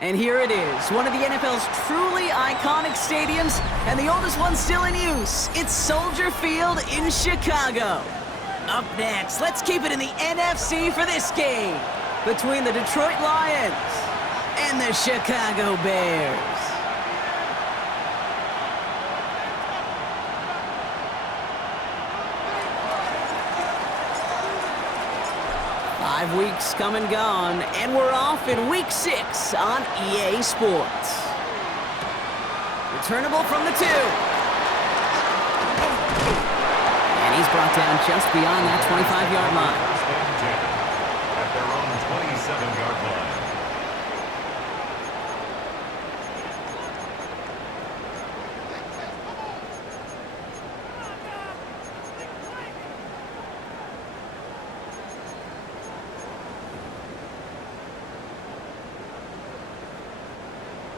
And here it is, one of the NFL's truly iconic stadiums, and the oldest one still in use. It's Soldier Field in Chicago. Up next, let's keep it in the NFC for this game between the Detroit Lions and the Chicago Bears. Weeks come and gone, and we're off in Week 6 on EA Sports. Returnable from the 2. And he's brought down just beyond that 25-yard line. At their own 27-yard line.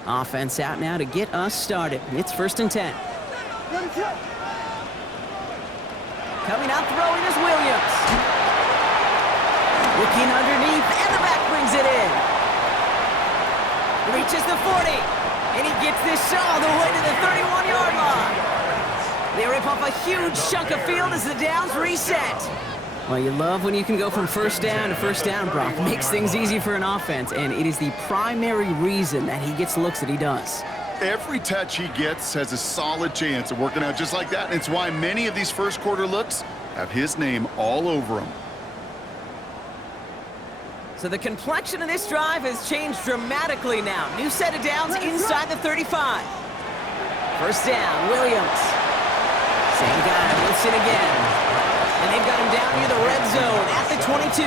Offense out now to get us started. It's 1st and 10. Coming out throwing is Williams. Looking underneath, and the back brings it in. Reaches the 40, and he gets this all the way to the 31-yard line. They rip off a huge chunk of field as the downs reset. Well, you love when you can go from first down to first down, Brock. Makes things easy for an offense, and it is the primary reason that he gets looks that he does. Every touch he gets has a solid chance of working out just like that, and it's why many of these first quarter looks have his name all over them. So the complexion of this drive has changed dramatically now. New set of downs inside the 35. First down, Williams. Same guy, Wilson again. And they've got him down near the red zone at the 22.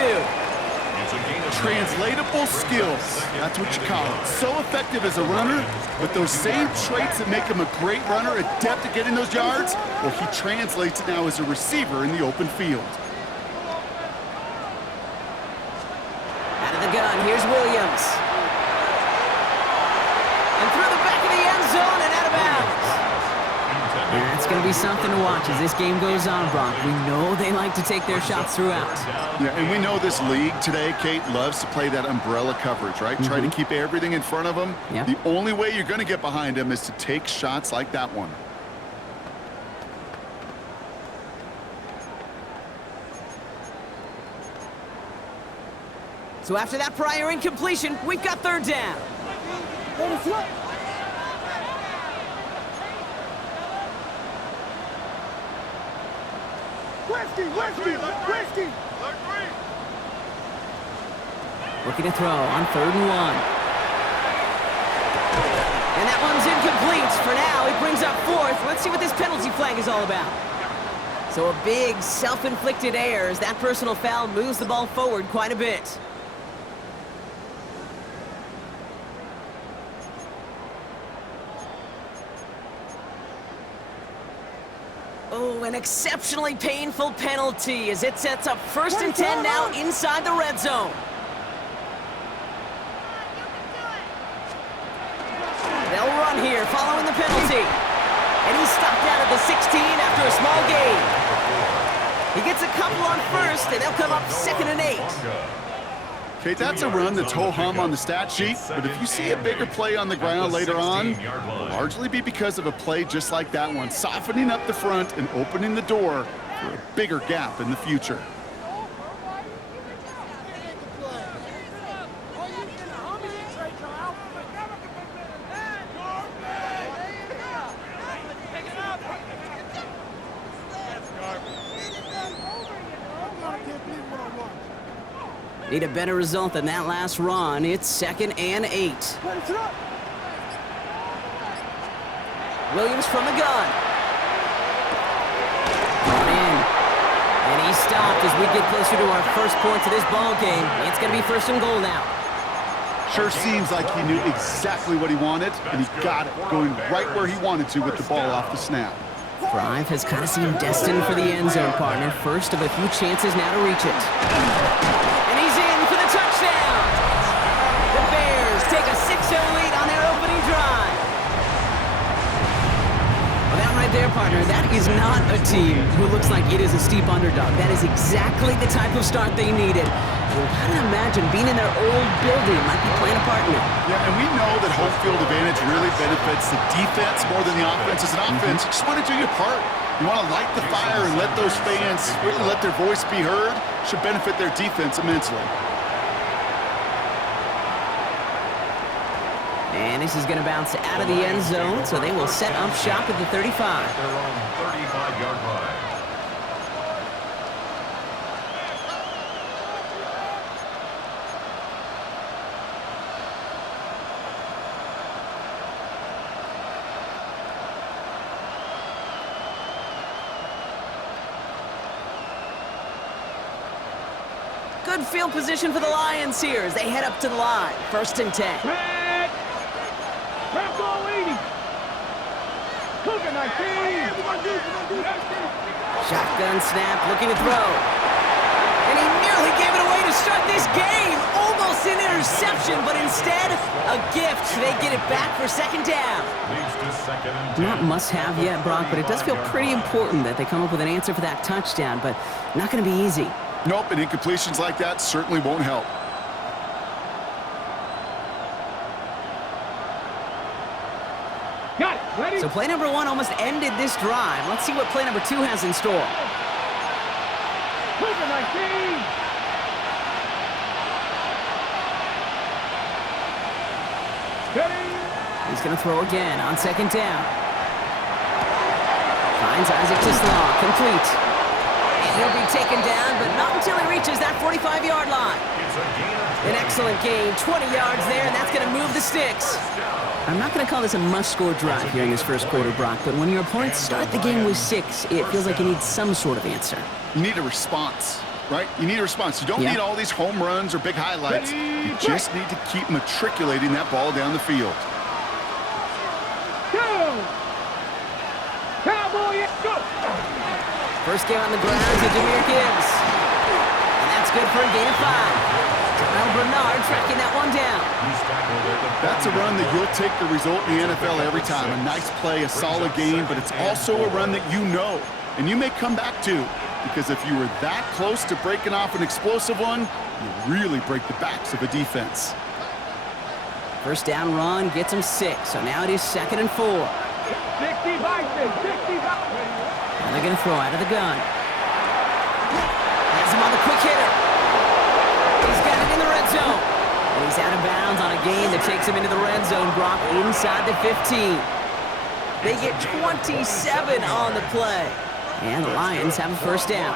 Translatable skills. That's what you call it. So effective as a runner, but those same traits that make him a great runner, adept at getting those yards, well, he translates it now as a receiver in the open field. Out of the gun, here's Williams. And through the back of the end zone and out of bounds. That's going to be something to watch as this game goes on, Brock. We know they like to take their shots throughout. Yeah, and we know this league today, Kate, loves to play that umbrella coverage, right? Try to keep everything in front of them. Yep. The only way you're going to get behind them is to take shots like that one. So after that prior incompletion, we've got 3rd down. Whiskey. Looking to throw on 3rd and 1. And that one's incomplete. For now, he brings up 4th. Let's see what this penalty flag is all about. So a big self-inflicted error as that personal foul moves the ball forward quite a bit. Oh, an exceptionally painful penalty as it sets up 1st and 10 now inside the red zone. They'll run here following the penalty. And he's stopped out at the 16 after a small gain. He gets a couple on 1st, and they'll come up 2nd and 8. Okay, that's a run that's ho-hum on the stat sheet, but if you see a bigger play on the ground later on, it'll largely be because of a play just like that one, softening up the front and opening the door for a bigger gap in the future. Need a better result than that last run. It's 2nd and 8. Williams from the gun. Brought in. And he's stopped as we get closer to our first points of this ball game. It's going to be 1st and goal now. Sure seems like he knew exactly what he wanted, and he got it, going right where he wanted to with the ball off the snap. Drive has kind of seemed destined for the end zone, partner. First of a few chances now to reach it. And he's in for the touchdown. The Bears take a 6-0 lead on their opening drive. Well, that right there, partner, that is not a team who looks like it is a steep underdog. That is exactly the type of start they needed. Well, gotta imagine being in their old building might be playing a part in it. Yeah, and we know that home field advantage really benefits the defense more than the offense. As an offense, you just want to do your part. You want to light the fire and let those fans really let their voice be heard. Should benefit their defense immensely. And this is going to bounce out of the end zone, so they will set up shop at the 35. Their own 35-yard line. Good field position for the Lions here as they head up to the line. 1st and 10. Red. Crap goal 80. Cougar 19. Shotgun snap, looking to throw. And he nearly gave it away to start this game. Almost an interception, but instead, a gift. They get it back for 2nd down. Leads to 2nd and 10. Not must-have yet, Brock, but it does feel pretty important that they come up with an answer for that touchdown, but not going to be easy. Nope, and incompletions like that certainly won't help. Got it. Ready? So play number 1 almost ended this drive. Let's see what play number 2 has in store. Cougar 19. Ready? He's going to throw again on 2nd down. Finds Isaac Tislaw, complete. And he'll be taken down, but not until he reaches that 45-yard line. It's a gain of 20. An excellent gain, 20 yards there, and that's going to move the sticks. I'm not going to call this a must-score drive here in this first quarter, Brock, but when your opponents start the game with 6, it feels like you need some sort of answer. You need a response, right? You need a response. You don't need all these home runs or big highlights. You just need to keep matriculating that ball down the field. Go. Cowboy, go. First game on the ground to Jameer Gibbs. And that's good for a gain of 5. Terrell Bernard tracking that one down. He's tackled at the That's a run that you'll take the result in the NFL every time. A nice play, a solid game, but it's also a run that you know and you may come back to, because if you were that close to breaking off an explosive one, you really break the backs of a defense. First down run gets him 6, so now it is 2nd and 4. 60 Bison. 60 Bison. And they're going to throw out of the gun. Has him on the quick hitter. He's got it in the red zone. And he's out of bounds on a gain that takes him into the red zone, Brock, inside the 15. They get 27 on the play. And the Lions have a first down.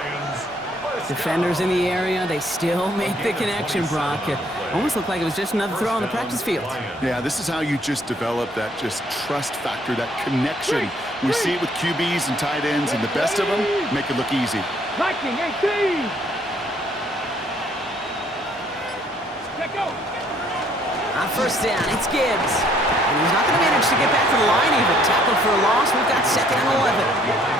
Defenders in the area, they still make the connection, Brock. It almost looked like it was just another throw on the practice field. Yeah, this is how you just develop that just trust factor, that connection. We see it with QBs and tight ends, and the best of them make it look easy. Viking 18. Let go. On first down, it's Gibbs. And he's not going to manage to get back to the line even. Tackled for a loss. We've got 2nd and 11.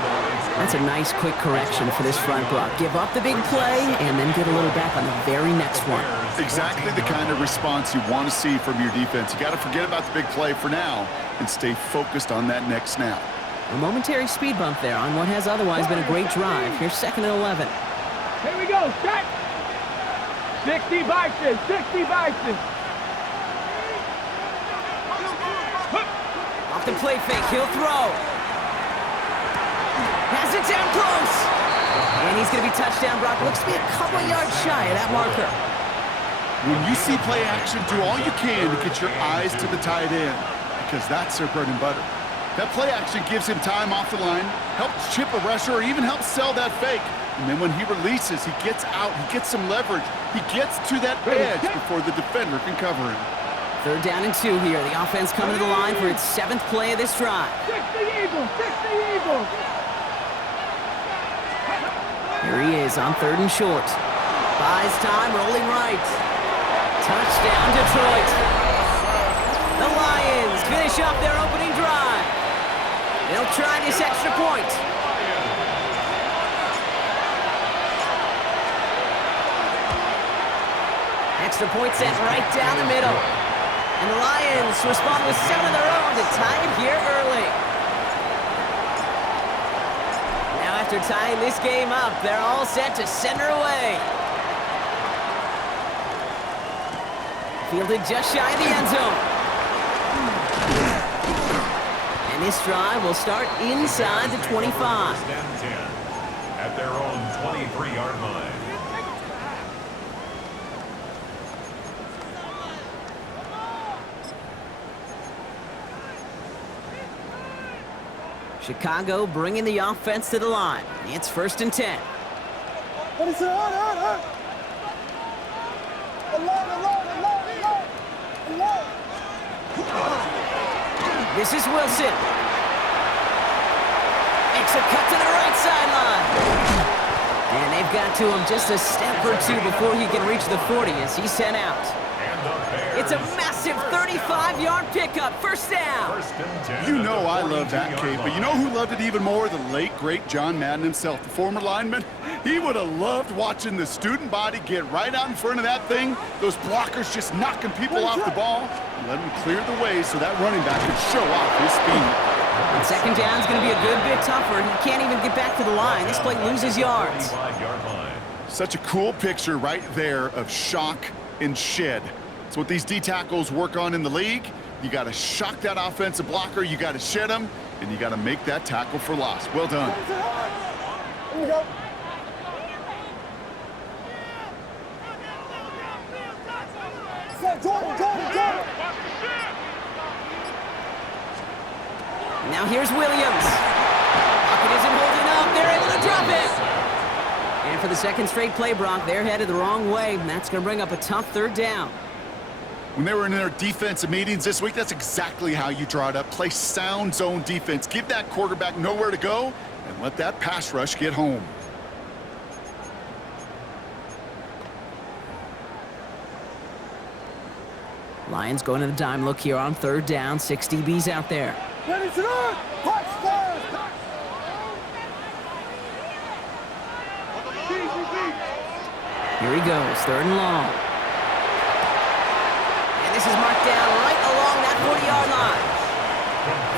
That's a nice quick correction for this front block. Give up the big play and then get a little back on the very next one. Exactly the kind of response you want to see from your defense. You got to forget about the big play for now and stay focused on that next snap. A momentary speed bump there on what has otherwise been a great drive. Here's 2nd and 11. Here we go. Set. 60 Bison. 60 Bison. Off the play fake, he'll throw. Has it down close. And he's going to be touchdown, Brock. Looks to be a couple yards shy of that marker. When you see play action, do all you can to get your eyes to the tight end, because that's their bread and butter. That play action gives him time off the line, helps chip a rusher, or even helps sell that fake. And then when he releases, he gets out, he gets some leverage. He gets to that edge before the defender can cover him. 3rd down and 2 here. The offense coming to the line for its 7th play of this drive. 60 Eagles. 60 Eagles. Here he is on 3rd and short. Buys time, rolling right. Touchdown, Detroit. The Lions finish up their opening drive. They'll try this extra point. Extra point set right down the middle. And the Lions respond with 7 of their own to tie it here early. Now after tying this game up, they're all set to send her away. Fielded just shy of the end zone. And this drive will start inside the 25. First and 10 at their own 23-yard line. Chicago bringing the offense to the line. It's first and 10. This is Wilson. Makes a cut to the right sideline. And they've got to him just a step or two before he can reach the 40 as he's sent out. It's a massive 35-yard pickup, first down. First and 10. You know I love that, Kate, but you know who loved it even more? The late, great John Madden himself, the former lineman. He would have loved watching the student body get right out in front of that thing, those blockers just knocking people off the ball, and let him clear the way so that running back could show off his speed. And second down is going to be a good bit tougher. He can't even get back to the line. This play loses yards. 25-yard line. Such a cool picture right there of shock and shed. It's what these D tackles work on in the league. You got to shock that offensive blocker, you got to shed him, and you got to make that tackle for loss. Well done. Here we go. Jordan. Now here's Williams. Pocket isn't holding up. They're able to drop it. And for the second straight play, Brock, they're headed the wrong way, and that's going to bring up a tough third down. When they were in their defensive meetings this week, that's exactly how you draw it up. Play sound zone defense. Give that quarterback nowhere to go, and let that pass rush get home. Lions going to the dime look here on third down. 6 DBs out there. Ready to run. Punch first. Here he goes, third and long. And this is marked down right along that 40-yard line.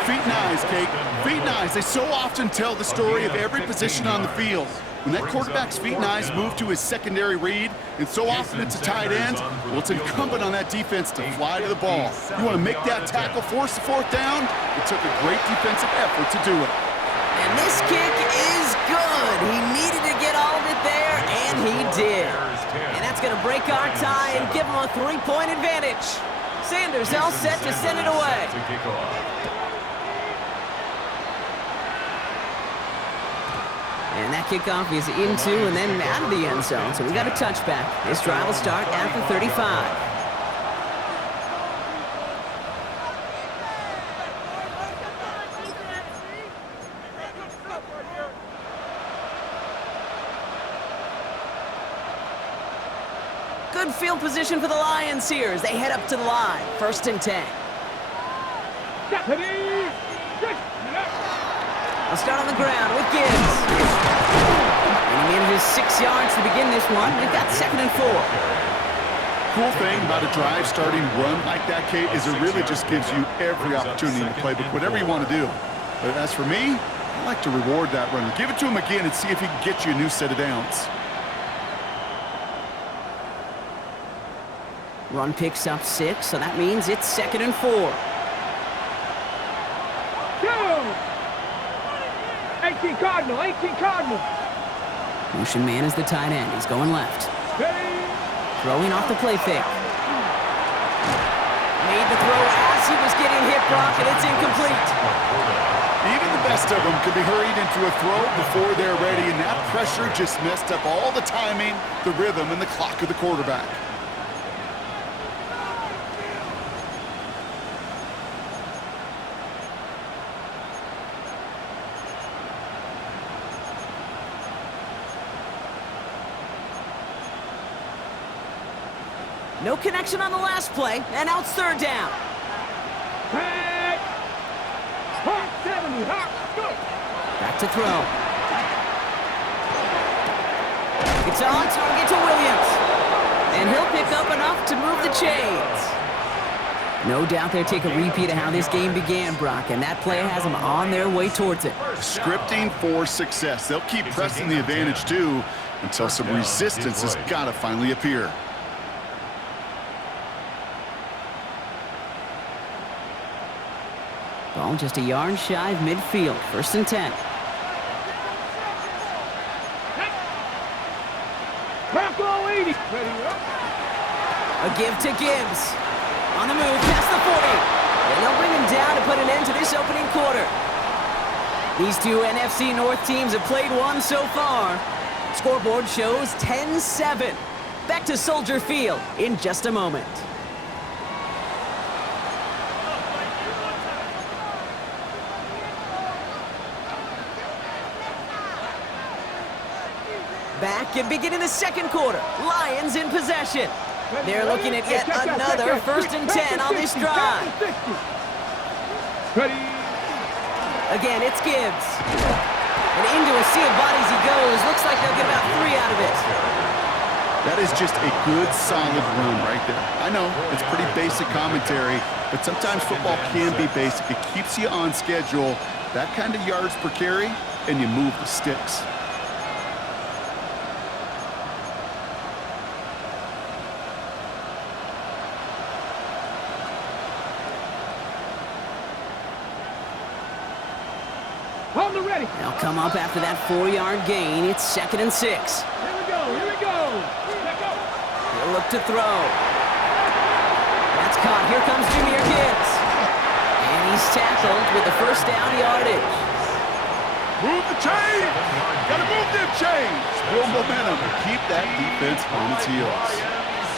Feet and eyes, Kate. Feet and eyes. They so often tell the story of every position on the field. When that quarterback's feet and eyes move to his secondary read, and so often it's a tight end, well, it's incumbent on that defense to fly to the ball. You want to make that tackle, force the fourth down? It took a great defensive effort to do it. And this kick is good. He needed to get all of it there, and he did. And that's going to break our tie and give him a 3-point advantage. Sanders all set to send it away. And that kickoff is into and then out of the end zone. So we got a touchback. This drive will start at the 35. Good field position for the Lions here as they head up to the line. First and 10. They'll start on the ground with Gibbs. And he manages 6 yards to begin this one. They've got second and 4. Cool thing about a drive starting run like that, Kate, is it really just gives you every opportunity in the playbook, whatever you want to do. But as for me, I like to reward that runner. Give it to him again and see if he can get you a new set of downs. Run picks up 6, so that means it's second and 4. 18 Cardinal. Motion man is the tight end. He's going left. Throwing off the play fake. Made the throw as he was getting hit, Brock, and it's incomplete. Even the best of them could be hurried into a throw before they're ready, and that pressure just messed up all the timing, the rhythm, and the clock of the quarterback. No connection on the last play, and now it's third down. Back to throw. It's on target to Williams. And he'll pick up enough to move the chains. No doubt they'll take a repeat of how this game began, Brock, and that play has them on their way towards it. Scripting for success. They'll keep pressing the advantage, too, until some resistance has got to finally appear. Ball just a yard shy of midfield. 1st and 10. Tackle 80. A give to Gibbs. On the move, past the 40. And they'll bring him down to put an end to this opening quarter. These two NFC North teams have played one so far. Scoreboard shows 10-7. Back to Soldier Field in just a moment. Back and beginning the second quarter. Lions in possession. They're looking at yet another 1st and 10 on this drive. Ready. Again, it's Gibbs. And into a sea of bodies he goes. Looks like they'll get about 3 out of it. That is just a good, solid run right there. I know, it's pretty basic commentary, but sometimes football can be basic. It keeps you on schedule, that kind of yards per carry, and you move the sticks. Hold the ready. They'll come up after that 4-yard gain. It's 2nd and 6. Here we go. Here we go. Let go. He'll look to throw. That's caught. Here comes Jahmyr Gibbs. And he's tackled with the 1st down yardage. Move the chain! Gotta move them chains! Build momentum and keep that defense on its heels.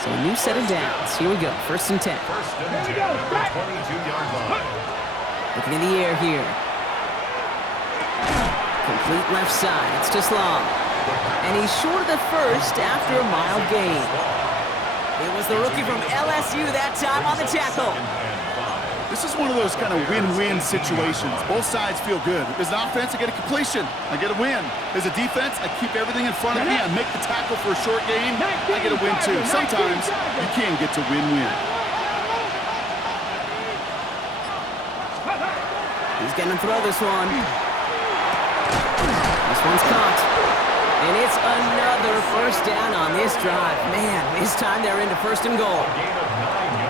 So a new set of downs. Here we go. 1st and 10. 1st and 10 at the 22-yard line. Looking in the air here. Complete left side. It's just long. And he's short of the 1st after a mild gain. It was the rookie from LSU that time on the tackle. This is one of those kind of win-win situations. Both sides feel good. As an offense, I get a completion. I get a win. As a defense, I keep everything in front of me. I make the tackle for a short gain. I get a win too. Sometimes you can get to win-win. He's going to throw this one. This one's caught. And it's another 1st down on this drive. Man, this time they're into 1st and goal.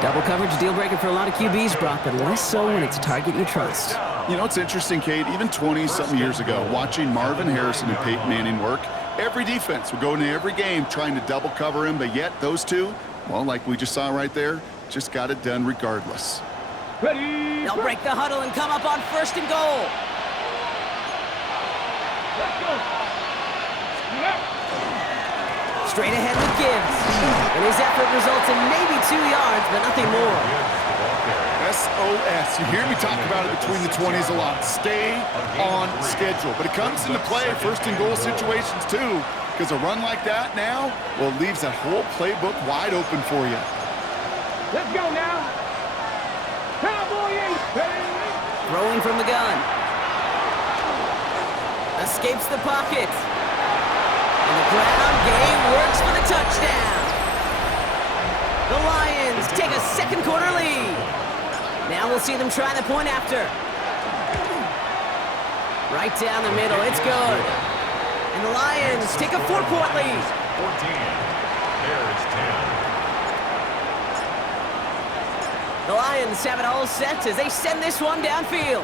Double coverage deal breaker for a lot of QBs, Brock, but less so when it's a target you trust. You know, it's interesting, Kate, even 20-something years ago, watching Marvin Harrison and Peyton Manning work, every defense would go into every game trying to double cover him, but yet those two, well, like we just saw right there, just got it done regardless. Ready. They'll break the huddle and come up on 1st and goal. Let's go. Straight ahead with Gibbs. And his effort results in maybe 2 yards, but nothing more. SOS. You hear me talk about it between the 20s a lot. Stay on schedule. But it comes into play 1st and goal situations too, because a run like that now, well, leaves that whole playbook wide open for you. Let's go now. Cowboy 8. Throwing from the gun. Escapes the pocket. And the ground game works for the touchdown. The Lions take a 2nd quarter lead. Now we'll see them try the point after. Right down the middle, it's good. And the Lions take a 4-point lead. 14. Bears 10. The Lions have it all set as they send this one downfield.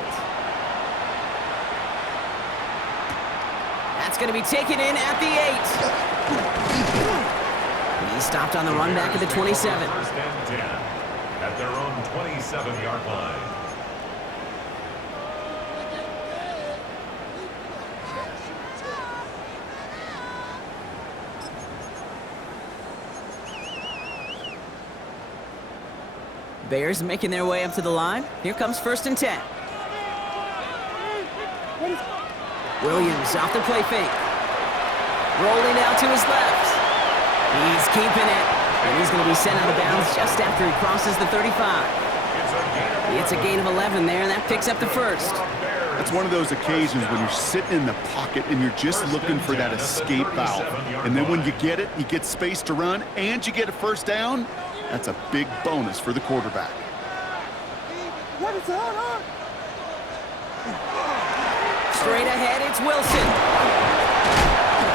That's going to be taken in at the 8. He stopped on the run back at the 27. 1st and 10 at their own 27-yard line. Bears making their way up to the line. Here comes 1st and 10. Williams off the play fake. Rolling out to his left. He's keeping it. And he's going to be sent out of bounds just after he crosses the 35. It's a gain of 11 there, and that picks up the 1st. That's one of those occasions when you're sitting in the pocket and you're just looking for that escape valve. And then when you get it, you get space to run, and you get a 1st down. That's a big bonus for the quarterback. What is going on? Straight ahead, it's Wilson.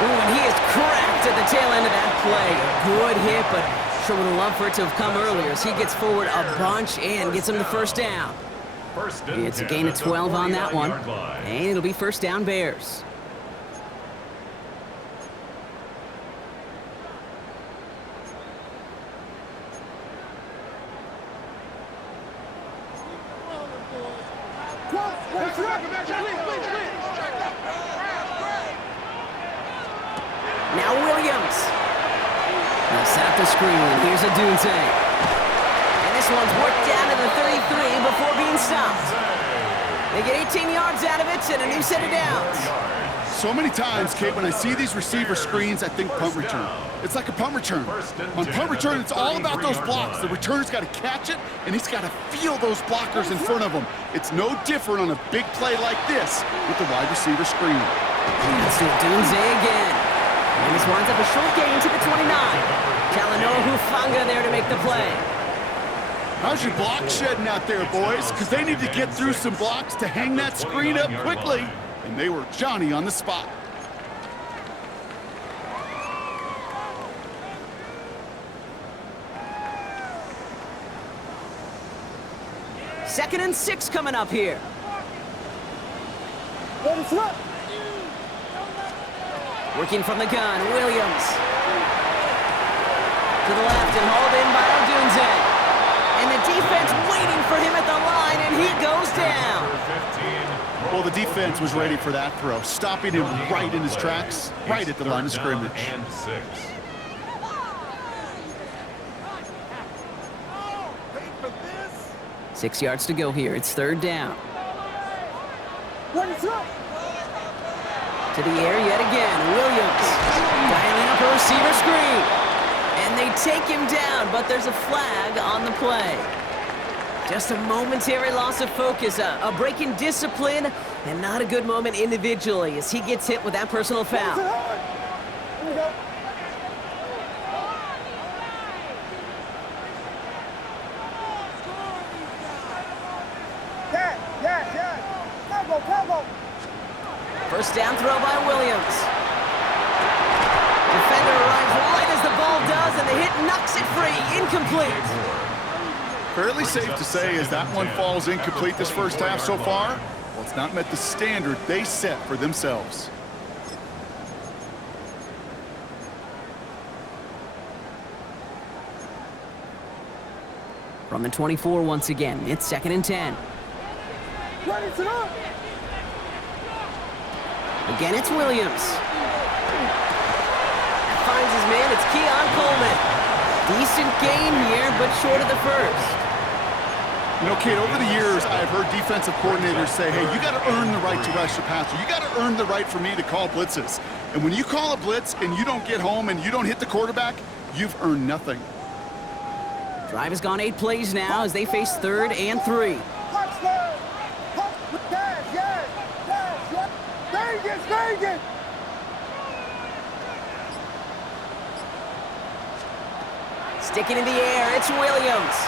Ooh, and he is cracked at the tail end of that play. A good hit, but sure would have loved for it to have come earlier as he gets forward a bunch and gets him the 1st down. First and It's a 10 gain of at the 12 on that one. 49-yard line. And it'll be first down Bears. Now Williams. Now set up the screen, and here's a Dunze. And this one's worked down to the 33 before being stopped. They get 18 yards out of it and a new set of downs. So many times, Kate, when I see these receiver screens, I think punt return. It's like a punt return. On punt return, it's all about those blocks. The returner's got to catch it, and he's got to feel those blockers in front of him. It's no different on a big play like this with the wide receiver screen. Let's do Dunze again. And this winds up a short gain to the 29. Talanoa Hufanga there to make the play. How's your block shedding out there, boys? Because they need to get through some blocks to hang that screen up quickly. And they were Johnny on the spot. Second and 6 coming up here. Working from the gun, Williams. To the left and hauled in by Odunze. And the defense waiting for him at the line, and he goes down. Well, the defense was ready for that throw, stopping him right in his tracks, right at the line of scrimmage. And 6. 6 yards to go here. It's third down. To the air yet again. Williams dialing up a receiver screen. And they take him down, but there's a flag on the play. Just a momentary loss of focus, a break in discipline, and not a good moment individually as he gets hit with that personal foul. First down throw by Williams. Defender arrives right as the ball does, and the hit knocks it free. Incomplete. Fairly safe to say as that one falls incomplete this first half so far, well, it's not met the standard they set for themselves. From the 24 once again, it's second and 10. Again, it's Williams. Finds his man, it's Keon Coleman. Decent gain here, but short of the first. You know, Kate, over the years, I've heard defensive coordinators say, hey, you got to earn the right to rush the passer. You got to earn the right for me to call blitzes. And when you call a blitz and you don't get home and you don't hit the quarterback, you've earned nothing. Drive has gone 8 plays now as they face third and 3. Sticking in the air, it's Williams.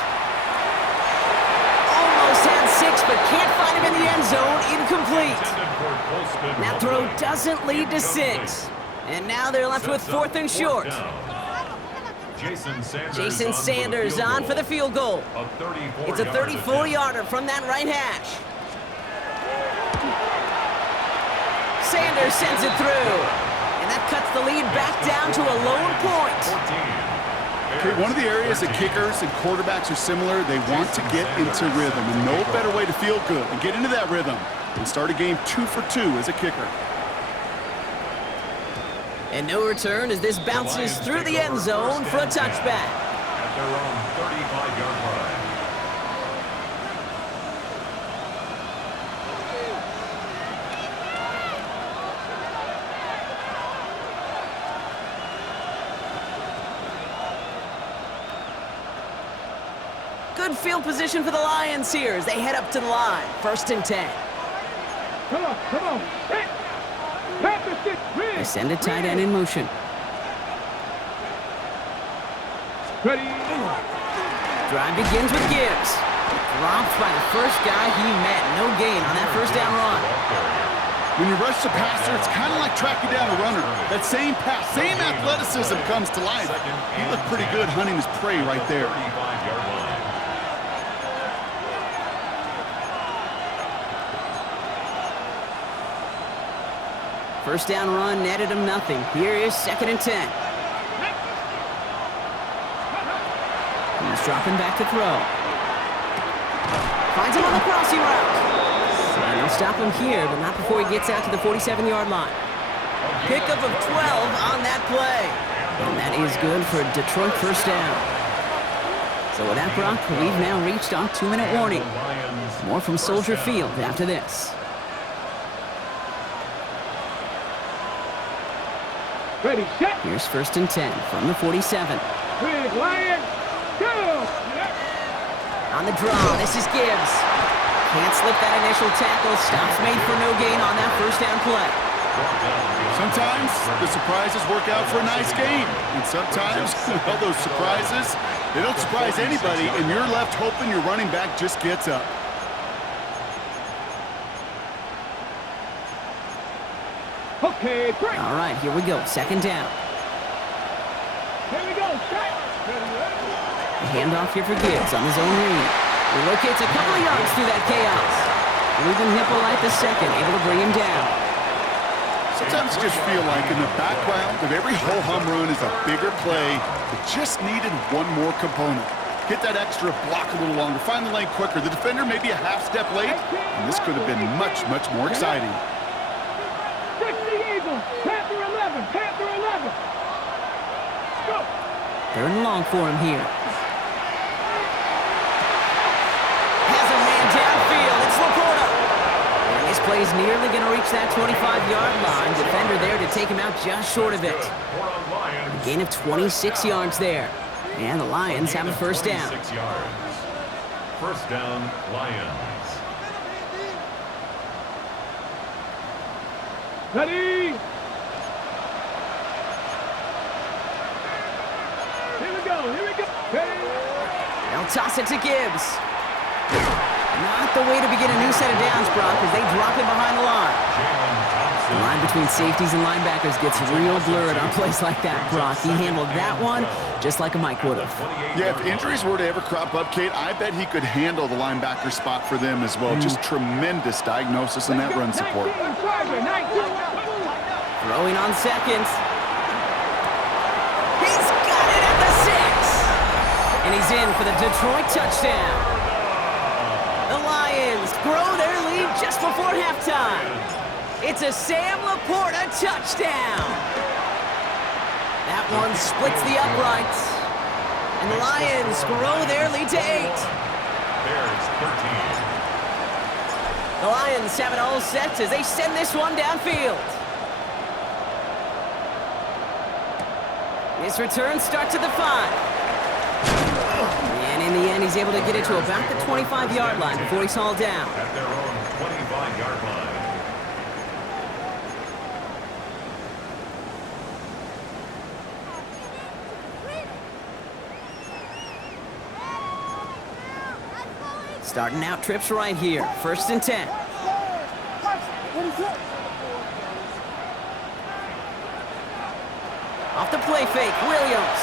Almost had 6, but can't find him in the end zone. Incomplete. That throw doesn't lead to 6. And now they're left with 4th and short. Jason Sanders on for the field goal. It's a 34-yarder from that right hash. Sanders sends it through. And that cuts the lead back down to a lone point. Okay, one of the areas that kickers and quarterbacks are similar, they want to get into rhythm. And no better way to feel good and get into that rhythm than start a game 2 for 2 as a kicker. And no return as this bounces through the end zone for a touchback. At their own 35-yard line. Good field position for the Lions here as they head up to the line. 1st and 10. Come on. They send a tight end in motion. Ready. Drive begins with Gibbs. Dropped by the first guy he met. No gain on that first down run. When you rush the passer, it's kind of like tracking down a runner. That same pass, same athleticism comes to life. He looked pretty good hunting his prey right there. 35-yard line. First down run netted him nothing. Here is 2nd and 10. He's dropping back to throw. Finds him on the crossing route. And they'll stop him here, but not before he gets out to the 47-yard line. Pickup of 12 on that play. And that is good for Detroit first down. So with that, Brock, we've now reached our 2-minute warning. More from Soldier Field after this. Ready, set. Here's 1st and 10 from the 47. Big Lion, go! On the draw, this is Gibbs. Can't slip that initial tackle. Stops made for no gain on that first down play. Sometimes the surprises work out for a nice game. And sometimes, well, those surprises, they don't surprise anybody, and you're left hoping your running back just gets up. Okay, break. All right, here we go. 2nd down. Here we go, set. Handoff here for Gibbs on his own read. He locates a couple of yards through that chaos. Ruben Hippolyte the second, able to bring him down. Sometimes you just feel like in the background of every ho-hum run is a bigger play that just needed one more component. Get that extra block a little longer, find the lane quicker. The defender may be a half step late, and this could have been much, much more exciting. 60 Eagles, Panther 11, Panther 11. Go. 3rd and long for him here. Has a man downfield. It's Laporta. And this play is nearly going to reach that 25-yard line. Defender there to take him out just short of it. A gain of 26 yards there. And the Lions have a first down. 6 yards. First down, Lions. Ready. Here we go, here we go. Ready. They'll toss it to Gibbs. Not the way to begin a new set of downs, Brock, as they drop it behind the line. The line between safeties and linebackers gets real blurred on plays like that, Brock. He handled that one just like a Mike would have. Yeah, if injuries were to ever crop up, Kate, I bet he could handle the linebacker spot for them as well. Just tremendous diagnosis in that run support. 19, Tiger, 19. Throwing on 2nd. He's got it at the 6. And he's in for the Detroit touchdown. The Lions grow their lead just before halftime. It's a Sam Laporta touchdown. That one splits the uprights. And the Lions grow their lead to 8. Bears 13. The Lions have it all set as they send this one downfield. This return starts at the 5. And in the end, he's able to get it to about the 25-yard line before he's hauled down. At their own 25-yard line. Starting out trips right here. 1st and 10. Off the play fake, Williams.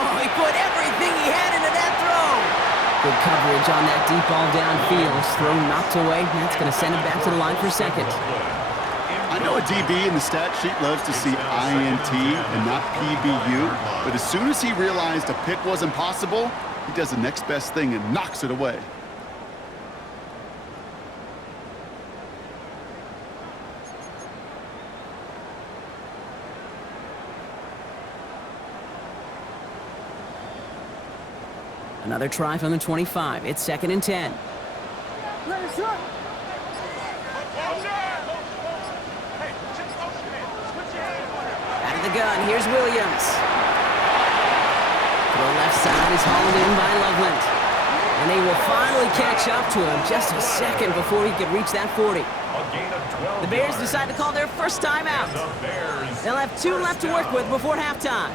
Oh, he put everything he had into that throw. Good coverage on that deep ball downfield. Throw knocked away. That's going to send him back to the line for 2nd. I know a DB in the stat sheet loves to see INT and not PBU, but as soon as he realized a pick wasn't possible, he does the next best thing and knocks it away. Another try from the 25. It's 2nd and 10. Out of the gun, here's Williams. To the left side is hauled in by Loveland. And they will finally catch up to him just a second before he could reach that 40. The Bears decide to call their first time out. They'll have 2 left to work with before halftime.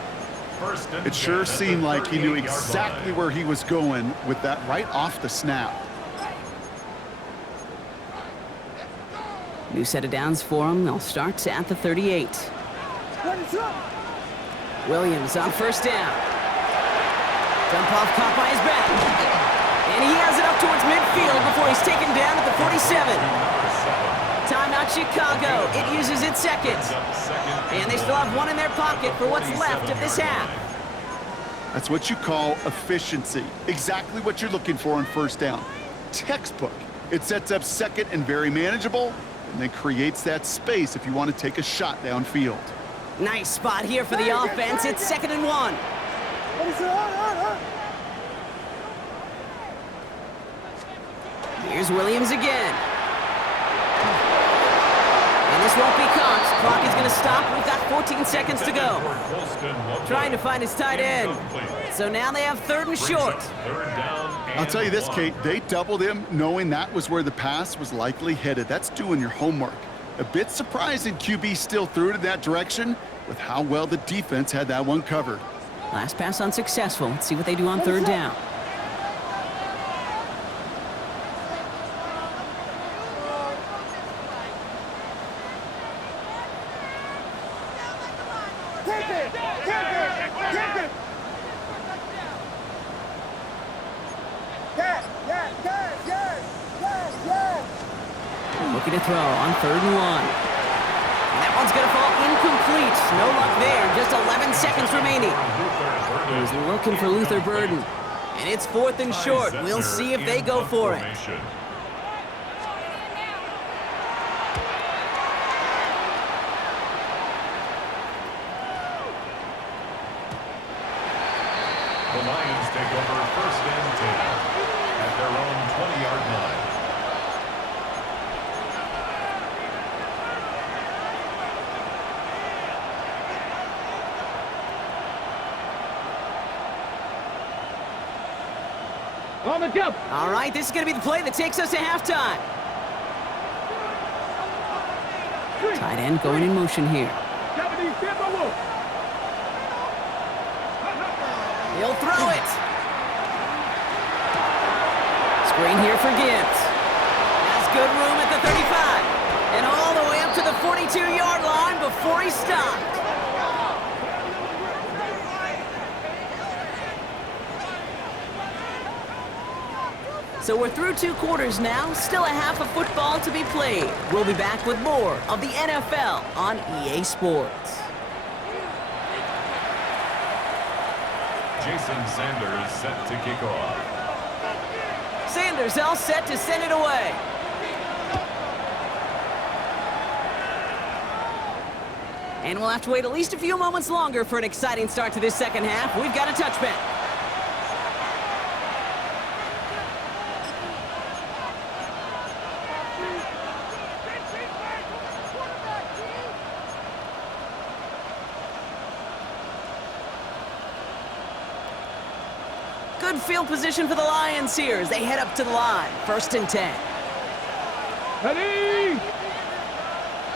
It sure seemed like he knew exactly where he was going with that right off the snap. New set of downs for him. They'll start at the 38. Williams on 1st down. Dump off caught by his back. And he has it up towards midfield before he's taken down at the 47. Timeout Chicago. It uses its second. And they still have one in their pocket for what's left of this half. That's what you call efficiency. Exactly what you're looking for on first down. Textbook. It sets up second and very manageable, and then creates that space if you want to take a shot downfield. Nice spot here for the offense. It's 2nd and 1. Here's Williams again. And this won't be caught. Clock is going to stop. We've got 14 seconds to go. Trying to find his tight end. So now they have 3rd and short. I'll tell you this, Kate, they doubled him knowing that was where the pass was likely headed. That's doing your homework. A bit surprising QB still threw it in that direction with how well the defense had that one covered. Last pass unsuccessful. Let's see what they do on 3rd down. Looking to throw on 3rd and 1. And that one's going to fall incomplete. No luck there. Just 11 seconds remaining. He was looking for Luther Burden. And it's 4th and short. We'll see if they go for it. The Lions take over 1st and 10 at their own 20-yard line. On the jump. All right, this is going to be the play that takes us to halftime. Tight end going in motion here. He'll throw it. Screen here for Gibbs. Has good room at the 35. And all the way up to the 42-yard line before he stopped. So we're through 2 quarters now. Still a half of football to be played. We'll be back with more of the NFL on EA Sports. Jason Sanders set to kick off. Sanders all set to send it away. And we'll have to wait at least a few moments longer for an exciting start to this second half. We've got a touchback. Good field position for the Lions here as they head up to the line. 1st and 10. Ready?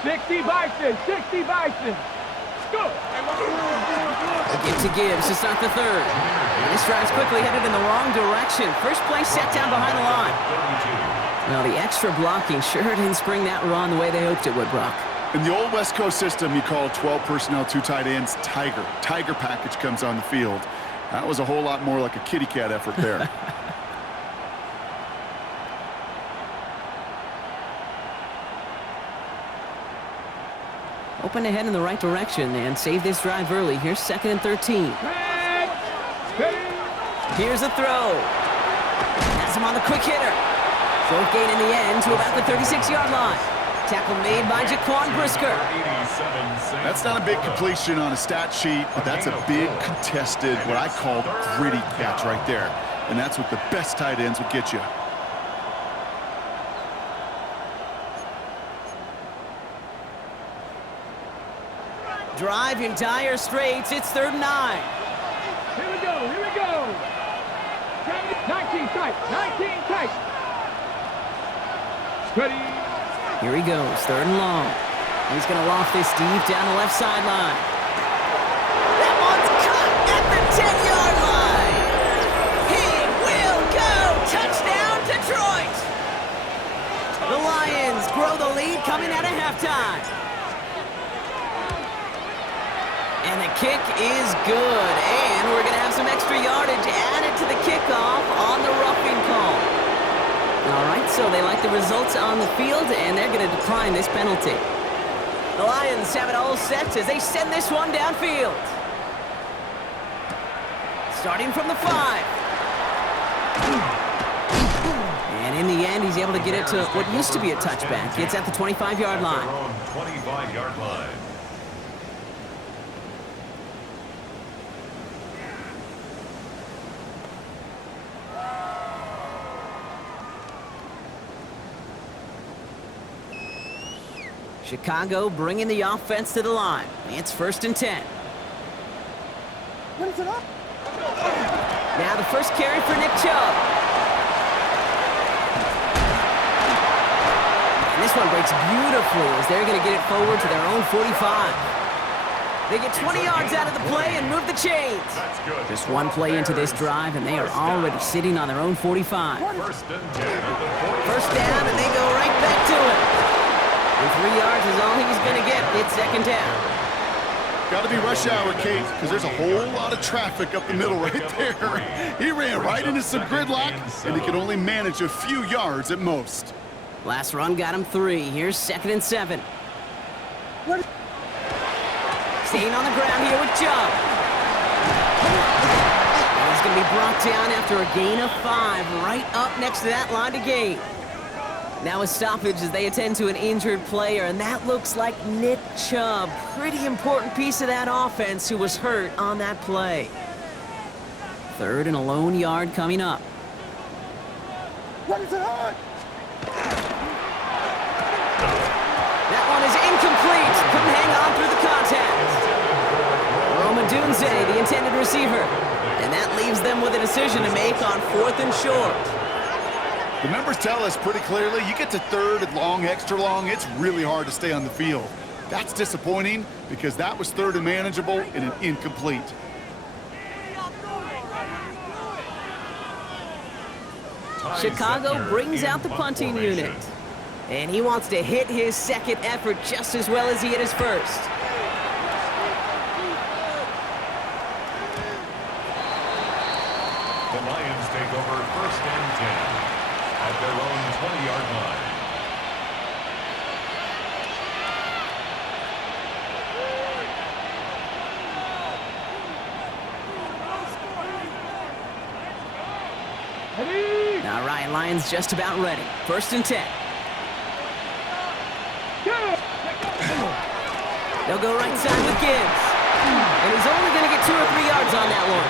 60 Bison, 60 Bison. Go. A give to Gibbs to start the 3rd. And this drive's quickly headed in the wrong direction. First play set down behind the line. Well, the extra blocking sure didn't spring that run the way they hoped it would, Brock. In the old West Coast system, you call 12 personnel, 2 tight ends, Tiger. Tiger package comes on the field. That was a whole lot more like a kitty cat effort there. Open ahead in the right direction and save this drive early. Here's 2nd and 13. Here's a throw. Has him on the quick hitter. Short gain in the end to about the 36-yard line. Tackle made by Jaquan Brisker. That's not a big completion on a stat sheet, but that's a big contested, what I call gritty catch right there. And that's what the best tight ends will get you. Drive in dire straits. It's 3rd and 9. Here we go, here we go. 19 tight, 19 tight. Ready. Here he goes, 3rd and long. He's going to loft this deep down the left sideline. That one's caught at the 10-yard line. He will go. Touchdown, Detroit. The Lions grow the lead coming out of halftime. And the kick is good. And we're going to have some extra yardage added to the kickoff on the roughing call. All right, so they like the results on the field, and they're going to decline this penalty. The Lions have it all set as they send this one downfield. Starting from the 5. And in the end, he's able to get it to what used to be a touchback. It's at the 25-yard line. 25-yard line. Chicago bringing the offense to the line. It's 1st and 10. Now the first carry for Nick Chubb. And this one breaks beautifully as they're going to get it forward to their own 45. They get 20 yards out of the play and move the chains. Just one play into this drive, and they are already sitting on their own 45. First and 10 at the 45. First down, and they go right back to it. And 3 yards is all he's going to get. It's 2nd down. Got to be rush hour, Kate, because there's a whole lot of traffic up the middle right there. He ran right into some gridlock, and he could only manage a few yards at most. Last run got him 3. Here's 2nd and 7. Staying on the ground here with Chubb. And he's going to be brought down after a gain of 5, right up next to that line to gain. Now a stoppage as they attend to an injured player, and that looks like Nick Chubb. Pretty important piece of that offense who was hurt on that play. 3rd and a lone yard coming up. What is it on? That one is incomplete. Couldn't hang on through the contact. Roma Dunze, the intended receiver. And that leaves them with a decision to make on 4th and short. The numbers tell us pretty clearly, you get to 3rd and long, extra long, it's really hard to stay on the field. That's disappointing because that was 3rd and manageable and an incomplete. Chicago brings out the punting unit. And he wants to hit his 2nd effort just as well as he hit his 1st. The Lions take over 1st and 10 at their own 20-yard line. All right, Lions just about ready. 1st and 10. They'll go right side with Gibbs. And he's only going to get 2 or 3 yards on that one.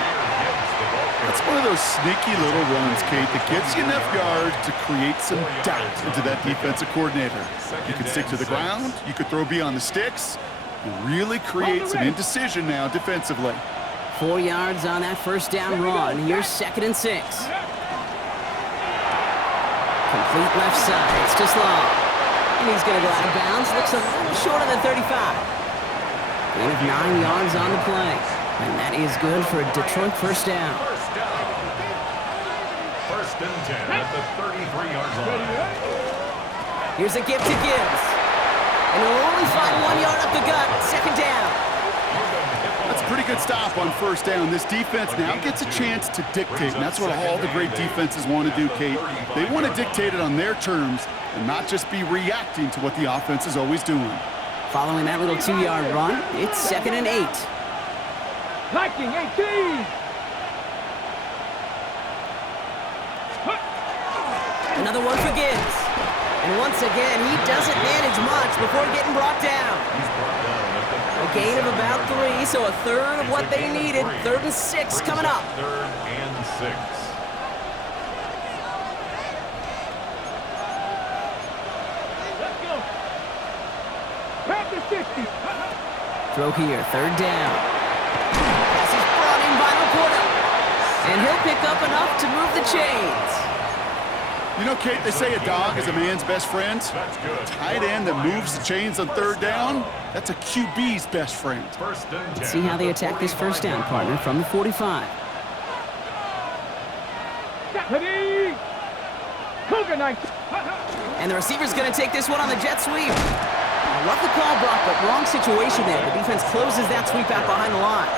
That's one of those sneaky little runs, Kate, that gets you enough yards to create some doubt into that defensive coordinator. You could stick to the ground, you could throw beyond the sticks. You really create some indecision now defensively. 4 yards on that 1st down run. Here's 2nd and 6. Complete left side. It's just long. And he's going to go out of bounds. Looks a little short of the 35. Gain of 9 yards on the play. And that is good for a Detroit 1st down. 1st and 10 at the 33-yard line. Here's a gift to Gibbs. And he'll only find 1 yard up the gut. 2nd down. That's a pretty good stop on 1st down. This defense now gets a chance to dictate, and that's what all the great defenses want to do, Kate. They want to dictate it on their terms and not just be reacting to what the offense is always doing. Following that little 2-yard run, it's 2nd and 8. Liking 18. Another one for Gibbs. And once again, he doesn't manage much before getting brought down. A gain of about 3, so a 1/3 of what they needed. 3rd and 6 coming up. 3rd and 6. Let's go. Grab the 60. Throw here, 3rd down. Pass is brought in by Laporta. And he'll pick up enough to move the chains. You know, Kate, they say a dog is a man's best friend. A tight end that moves the chains on 3rd down, that's a QB's best friend. 1st and 10. Let's see how they attack this 1st down, partner, from the 45. Ready. Cougar 19. And the receiver's going to take this one on the jet sweep. I love the call, Brock, but wrong situation there. The defense closes that sweep out behind the line.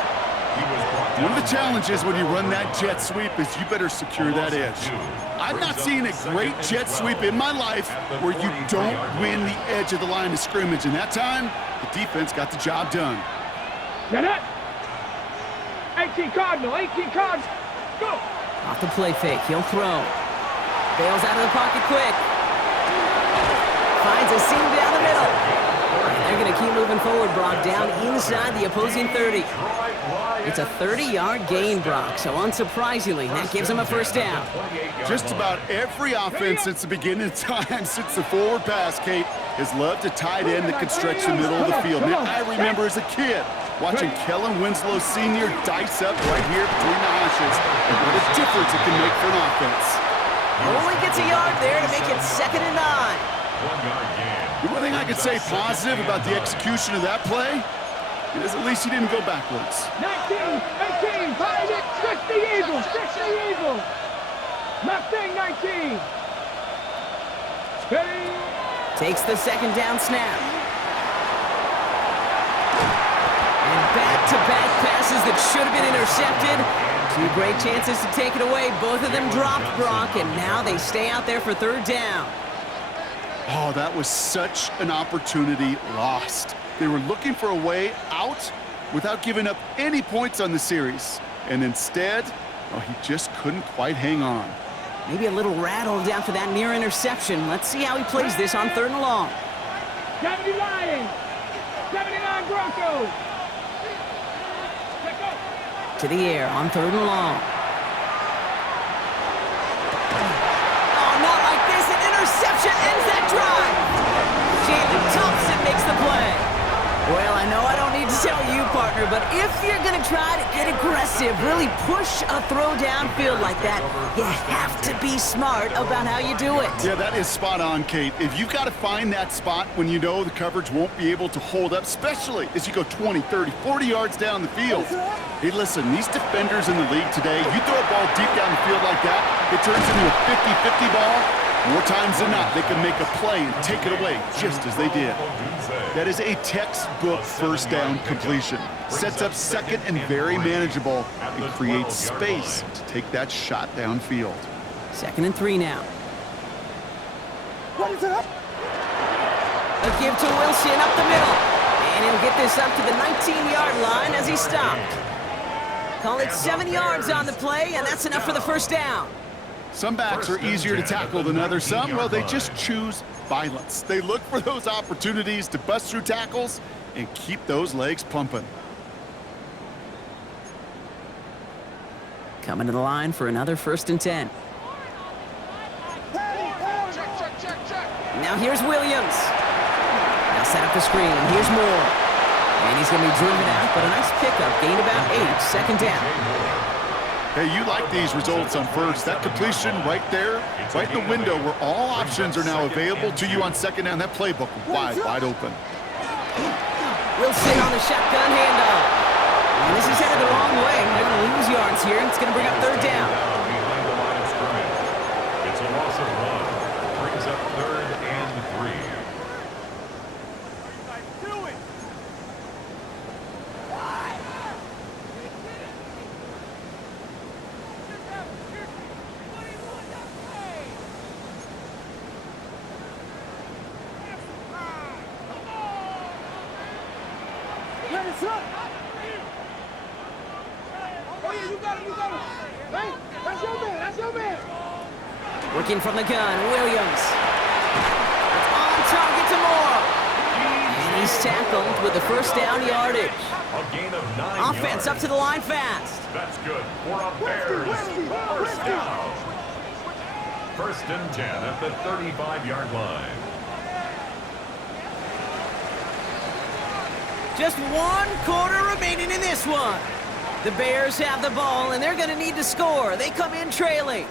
He was brought One of the challenges when you run that jet sweep is you better secure that edge. I've not seen a great jet sweep in my life where you don't win the edge of the line of scrimmage. And that time, the defense got the job done. Set it. 18 Cardinal, 18 Cardinal. Go. Off the play fake, he'll throw. Bails out of the pocket quick. Finds a seam down the middle. They're going to keep moving forward, Brock, down inside the opposing 30. It's a 30-yard gain, Brock, so unsurprisingly, that gives them a first down. Just about every offense since the beginning of time, since the forward pass, Kate, has loved a tight end that can stretch the middle of the field. Man, I remember as a kid watching Kellen Winslow Sr. dice up right here between the hashes. And what a difference it can make for an offense. Only gets a yard there to make it 2nd and 9. 1-yard gain. The one thing I could say positive about the execution of that play is at least he didn't go backwards. 19, 18, find it. Stretch the eagle, stretch the eagle. Mustang 19. Steady. Takes the 2nd down snap. And back-to-back passes that should have been intercepted. 2 great chances to take it away. Both of them dropped, Brock, and now they stay out there for 3rd down. Oh, that was such an opportunity lost. They were looking for a way out without giving up any points on the series. And instead, oh, he just couldn't quite hang on. Maybe a little rattled after that near interception. Let's see how he plays this on 3rd and long. 70 Lions, 79 Broncos. To the air on 3rd and long. Oh, not like this. An interception ends that drive. Jalen Thompson makes the play. Well, I know I don't need to tell you, partner, but if you're going to try to get aggressive, really push a throw downfield like that, you have to be smart about how you do it. Yeah, that is spot on, Kate. If you've got to find that spot when you know the coverage won't be able to hold up, especially as you go 20, 30, 40 yards down the field. Hey, listen, these defenders in the league today, you throw a ball deep down the field like that, it turns into a 50-50 ball. More times than not, they can make a play and take it away just as they did. That is a textbook first down completion. Sets up 2nd and very manageable and creates space to take that shot downfield. 2nd and 3 now. What is it up? A give to Wilson up the middle. And he'll get this up to the 19-yard line as he stopped. Call it 7 yards on the play, and that's enough for the first down. Some backs are easier to tackle than others. Some, well, they just choose violence. They look for those opportunities to bust through tackles and keep those legs pumping. Coming to the line for another 1st and 10. Now here's Williams. Now set up the screen. Here's Moore. And he's going to be driven out, but a nice pickup. Gain about 8. 2nd down. Hey, you like these results on first. That completion right there, right in the window where all options are now available to you on 2nd down. That playbook wide open. Wilson on the shotgun handoff. And this is headed the wrong way. They're going to lose yards here, and it's going to bring up 3rd down. Behind the line of scrimmage. It's a loss of 1. Brings up 3rd and 3. Working from the gun, Williams. On target to Moore. And he's tackled with the 1st down yardage. A gain of 9 Offense up to the line fast. That's good for a Bears first down. 1st and 10 at the 35-yard line. Just 1 quarter remaining in this one. The Bears have the ball, and they're going to need to score. They come in trailing.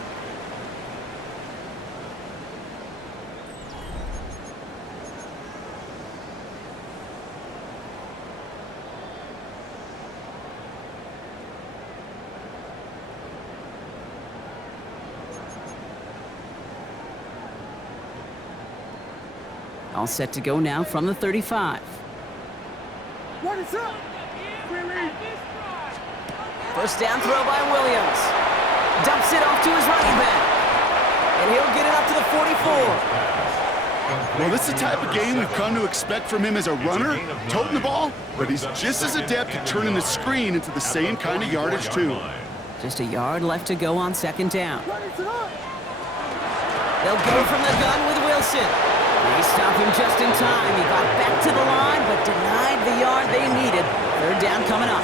All set to go now from the 35. What is up? First down throw by Williams. Dumps it off to his running back. And he'll get it up to the 44. Well, this is the type of game we've come to expect from him as a runner, toting the ball, but he's just as adept at turning the screen into the same kind of yardage, too. Just a yard left to go on second down. They'll go from the gun with Wilson. They stop him just in time. He got back to the line, but denied the yard they needed. Third down coming up.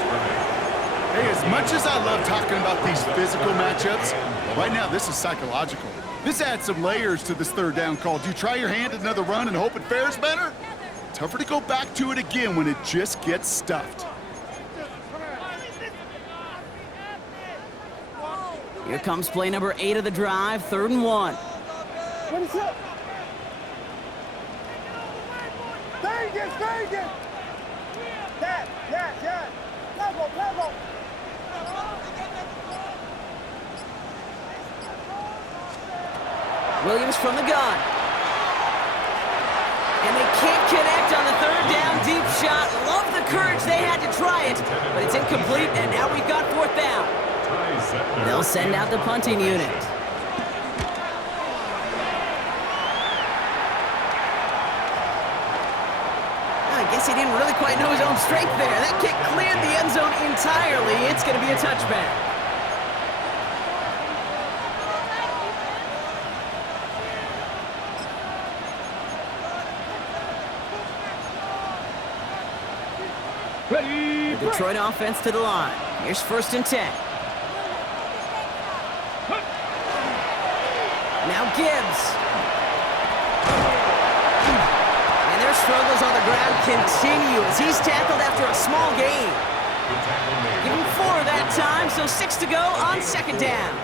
Hey, as much as I love talking about these physical matchups, right now this is psychological. This adds some layers to this third down call. Do you try your hand at another run and hope it fares better? Tougher to go back to it again when it just gets stuffed. Here comes play number 8 of the drive, 3rd and 1. What is up? Vegas! Yes. Level. Williams from the gun. And they can't connect on the 3rd down deep shot. Love the courage they had to try it, but it's incomplete, and now we've got 4th down. They'll send out the punting unit. I guess he didn't really quite know his own strength there. That kick cleared the end zone entirely. It's going to be a touchback. Ready, The Detroit offense to the line. Here's 1st and 10. Now Gibbs. And their struggles on the ground continue as he's tackled after a small gain. Give him 4 that time, so 6 to go on second down.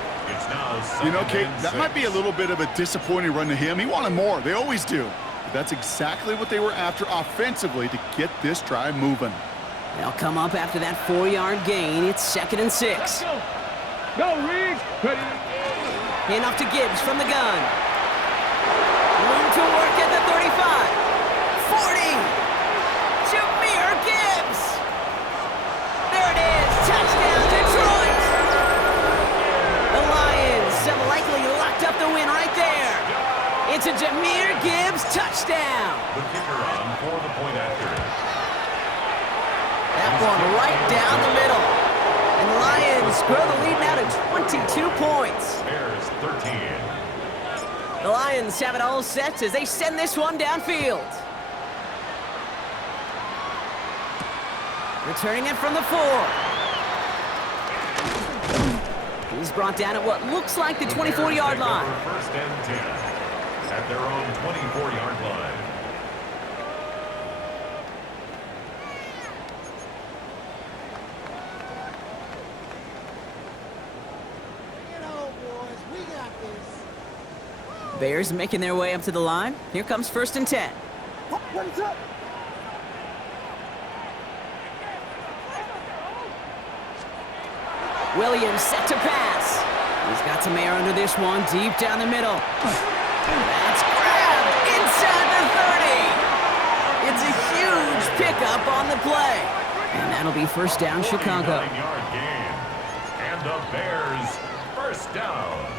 You know, Kate, that might be a little bit of a disappointing run to him. He wanted more. They always do. But that's exactly what they were after offensively to get this drive moving. They'll come up after that 4-yard gain. It's 2nd and 6. go, Reed. Ready. Hand off to Gibbs from the gun. Room to work at the 35. 40. Jameer Gibbs. There it is. Touchdown, Detroit. The Lions have likely locked up the win right there. It's a Jameer Gibbs touchdown. The kicker on for the point after. That one right down the middle. And the Lions grow the lead now to 22 points. Bears 13. The Lions have it all set as they send this one downfield. Returning it from the 4. He's brought down at what looks like the 24-yard line. 1st and 10 at their own 24-yard line. Bears making their way up to the line. Here comes 1st and 10. What is up? Williams set to pass. He's got some air under this one, deep down the middle. That's grabbed inside the 30. It's a huge pickup on the play. And that'll be 1st down, Chicago. 49-yard gain. And the Bears 1st down.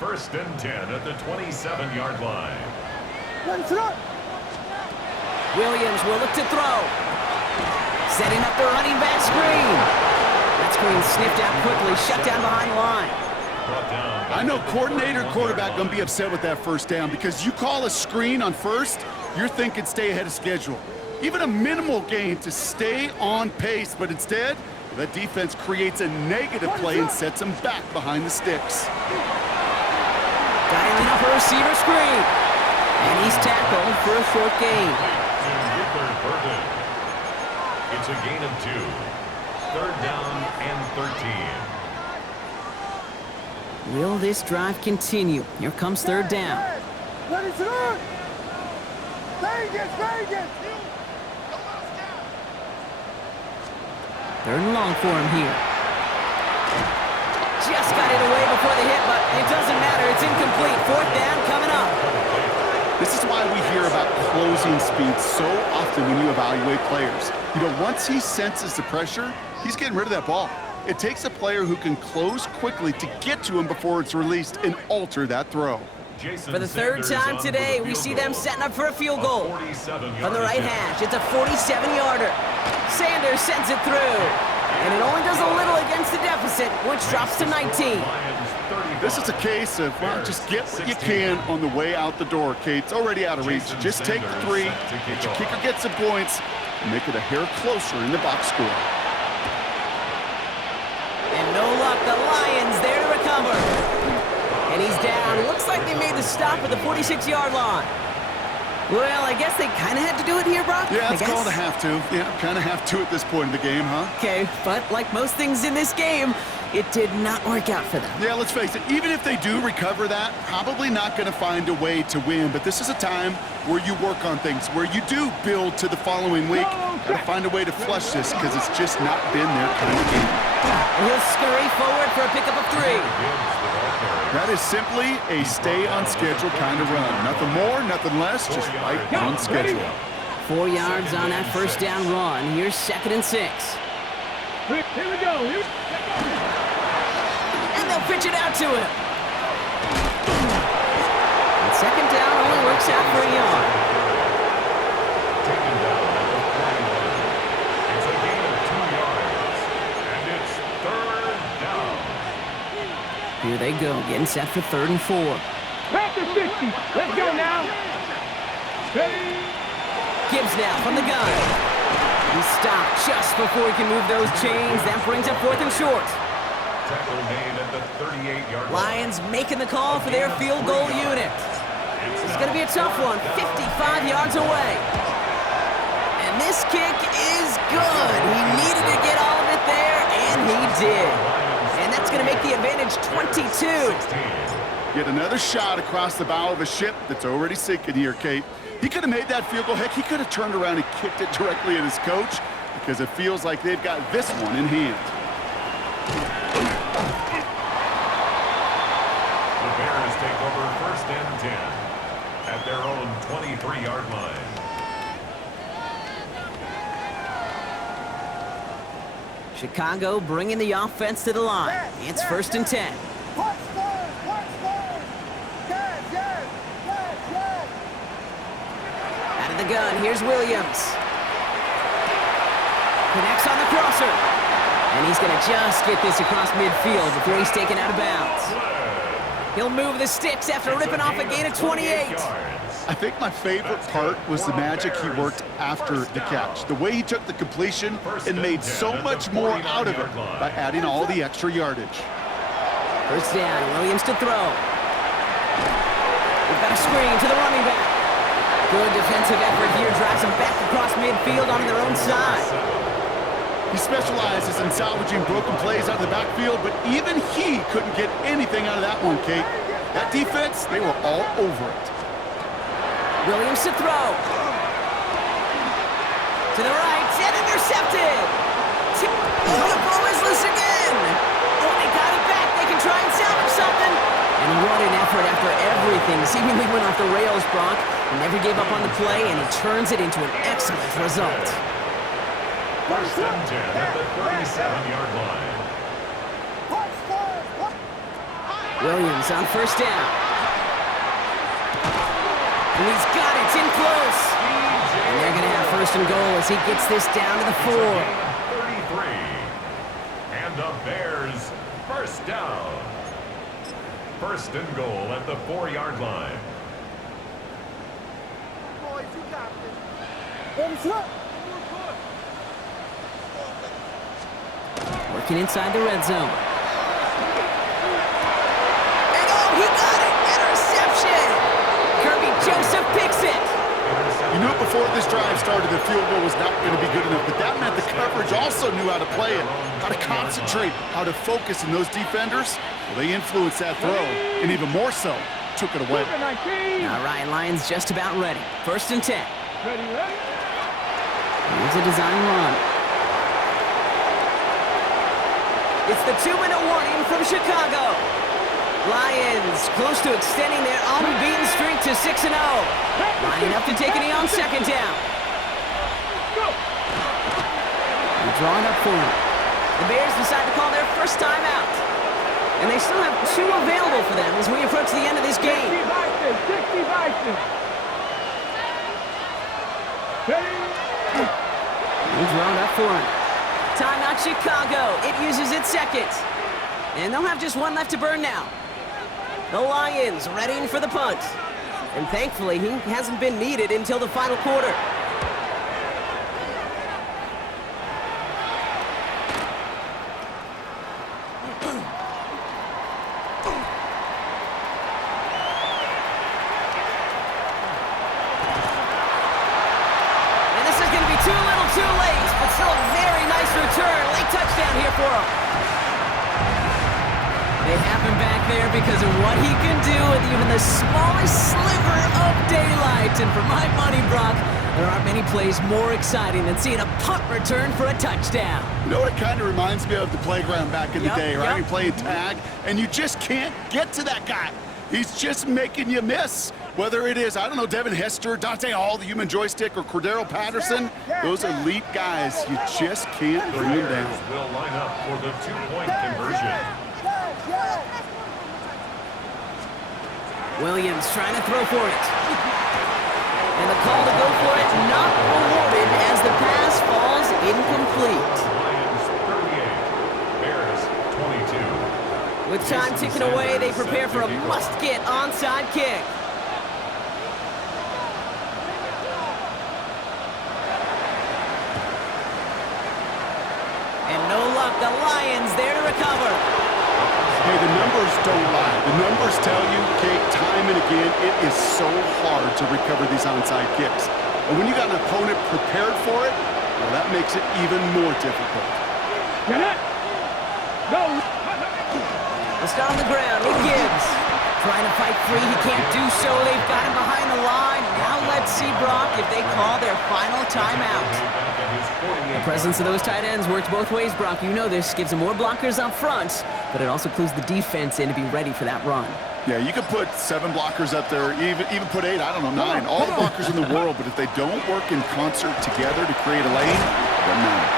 1st and 10 at the 27-yard line. What is up? Williams will look to throw. Setting up the running back screen. That screen sniffed out quickly, shut down behind the line. I know coordinator quarterback going to be upset with that 1st down because you call a screen on 1st, you're thinking stay ahead of schedule. Even a minimal gain to stay on pace, but instead, that defense creates a negative play and sets them back behind the sticks. Dialing up a receiver screen. And he's tackled for a short gain. It's a gain of 2. 3rd down and 13. Will this drive continue? Here comes 3rd down. What is up? Vegas! 3rd and long for him here. Just got it away before the hit, but it doesn't matter. It's incomplete. 4th down coming up. This is why we hear about closing speed so often when you evaluate players. You know, once he senses the pressure, he's getting rid of that ball. It takes a player who can close quickly to get to him before it's released and alter that throw. For the third time today, we see them setting up for a field goal. From the right hash, it's a 47-yarder. Sanders sends it through. And it only does a little against the deficit, which drops to 19. This is a case of, well, just get what you can on the way out the door, Kate. It's already out of reach. Just take the three, get your kicker get some points, and make it a hair closer in the box score. And no luck, the Lions there to recover. And he's down. Looks like they made the stop at the 46-yard line. Well, I guess they kind of had to do it here, Brock. Yeah, it's called a have to. Yeah, kind of have to at this point in the game, huh? Okay, but like most things in this game, it did not work out for them. Yeah, let's face it, even if they do recover that, probably not going to find a way to win. But this is a time where you work on things, where you do build to the following week. Got to find a way to flush this because it's just not been their kind of game. And he'll scurry forward for a pickup of 3. That is simply a stay-on-schedule kind of run. Nothing more, nothing less, just right on schedule. 4 yards on that first down run. Here's 2nd and 6. Here we go. And they'll pitch it out to him. And 2nd down only works out for a yard. Taken down at the 41. It's a gain of 2 yards. And it's 3rd down. Here they go, getting set for 3rd and 4. Back to 60. Let's go now. Ready? Gibbs now from the gun. He stopped just before he can move those chains. That brings up 4th and short. Tackle made at the 38-yard line. Lions making the call for their field goal unit. This is going to be a tough one, 55 yards away. And this kick is good. He needed to get all of it there, and he did. And that's going to make the advantage 22. Yet another shot across the bow of a ship that's already sinking here, Kate. He could have made that field goal. Heck, he could have turned around and kicked it directly at his coach because it feels like they've got this one in hand. The Bears take over 1st and 10 at their own 23-yard line. Chicago bringing the offense to the line. It's 1st and 10. Out of the gun, here's Williams. Connects on the crosser. And he's going to just get this across midfield before he's taken out of bounds. He'll move the sticks after ripping off a gain of 28. I think my favorite part was the magic he worked after the catch. The way he took the completion and made so much more out of it by adding all the extra yardage. 1st down, Williams to throw. We've got a screen to the running back. Good defensive effort here, drives them back across midfield onto their own side. He specializes in salvaging broken plays out of the backfield, but even he couldn't get anything out of that one, Kate. That defense, they were all over it. Williams to throw. To the right, and intercepted. Oh, the ball is loose again. Oh, they got it back. They can try and salvage something. And what an effort after everything seemingly went off the rails, Brock. He never gave up on the play, and he turns it into an excellent result. 1st and 10 at the 37-yard line. Williams on 1st down. And he's got it. It's in close. And they're going to have 1st and goal as he gets this down to the 4. 33. And the Bears 1st down. 1st and goal at the 4-yard line. Boys, you got this. Working inside the red zone. And oh, he got it! Interception! Kirby Joseph picks it! You knew before this drive started the field goal was not going to be good enough, but that meant the coverage also knew how to play it, how to concentrate, how to focus, and those defenders, well, they influenced that throw, and even more so, took it away. All right, Lions just about ready. 1st and 10. Ready? Here's a design run. It's the 2-minute warning from Chicago. Lions close to extending their unbeaten streak to 6-0. Lining up to take a knee on 2nd down. They're drawing up for him. The Bears decide to call their first timeout. And they still have 2 available for them as we approach the end of this game. 60 Vikings. He's drawn up for him. Timeout Chicago. It uses its second. And they'll have just 1 left to burn now. The Lions readying for the punt. And thankfully, he hasn't been needed until the final quarter. Too little, too late, but still a very nice return. Late touchdown here for him. They have him back there because of what he can do with even the smallest sliver of daylight. And for my money, Brock, there aren't many plays more exciting than seeing a punt return for a touchdown. You know what it kind of reminds me of? The playground back in the day, right? You play tag, and you just can't get to that guy. He's just making you miss. Whether it is, I don't know, Devin Hester, Dante Hall, the human joystick, or Cordero Patterson, those elite guys, you just can't bring them down. Will line up for the 2-point conversion. Williams trying to throw for it. And the call to go for it not awarded as the pass falls incomplete. Lions 38, Bears 22. With time ticking away, they prepare for a must-get onside kick. And no luck, the Lions there to recover. Hey, the numbers don't lie. The numbers tell you, Kate, time and again, it is so hard to recover these onside kicks. And when you got an opponent prepared for it, well, that makes it even more difficult. Get it. Go. Let's start on the ground. Nick Gibbs trying to fight free. He can't do so. They've got him behind the line. Now let's see, Brock, if they call their final timeout. The presence of those tight ends works both ways, Brock. You know this. Gives them more blockers up front, but it also clues the defense in to be ready for that run. Yeah, you could put 7 blockers up there, even put 8, I don't know, 9. All the blockers in the world, but if they don't work in concert together to create a lane, it doesn't matter.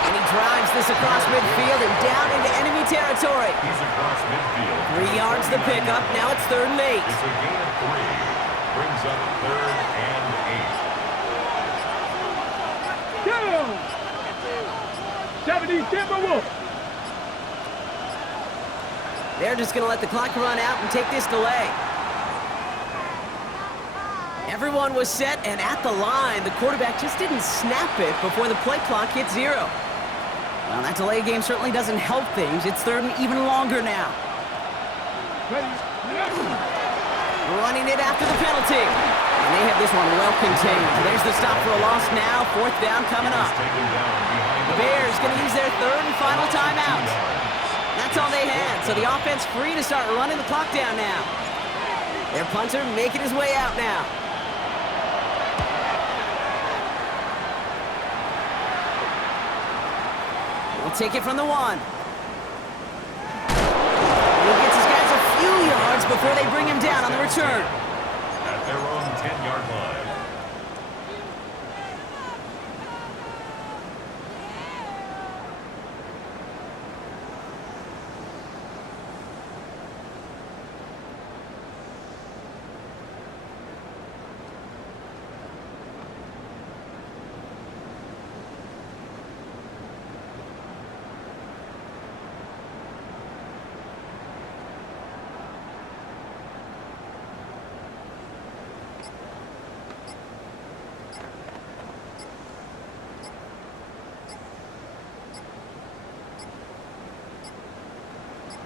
And he drives this across midfield and down into enemy territory. He's across midfield. 3 yards the pickup. Now it's 3rd and 8. It's a gain of 3. Brings up 3rd and 8. Down. 70 Timberwolves. They're just going to let the clock run out and take this delay. Everyone was set and at the line. The quarterback just didn't snap it before the play clock hit 0. Well, that delay game certainly doesn't help things. It's 3rd and even longer now. Running it after the penalty. And they have this one well contained. There's the stop for a loss now. 4th down coming up. The Bears going to use their 3rd and final timeout. That's all they had, so the offense free to start running the clock down now. Their punter making his way out now. He'll take it from the 1. He gets his guys a few yards before they bring him down on the return. At their own 10-yard line.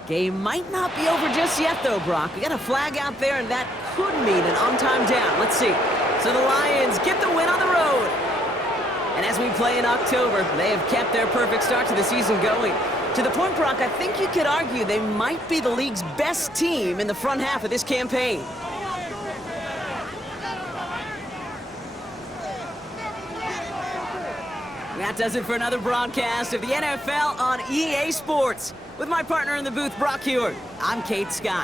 Game might not be over just yet, though, Brock. We got a flag out there, and that could mean an on-time down. Let's see. So the Lions get the win on the road. And as we play in October, they have kept their perfect start to the season going. To the point, Brock, I think you could argue they might be the league's best team in the front half of this campaign. That does it for another broadcast of the NFL on EA Sports. With my partner in the booth, Brock Heward, I'm Kate Scott.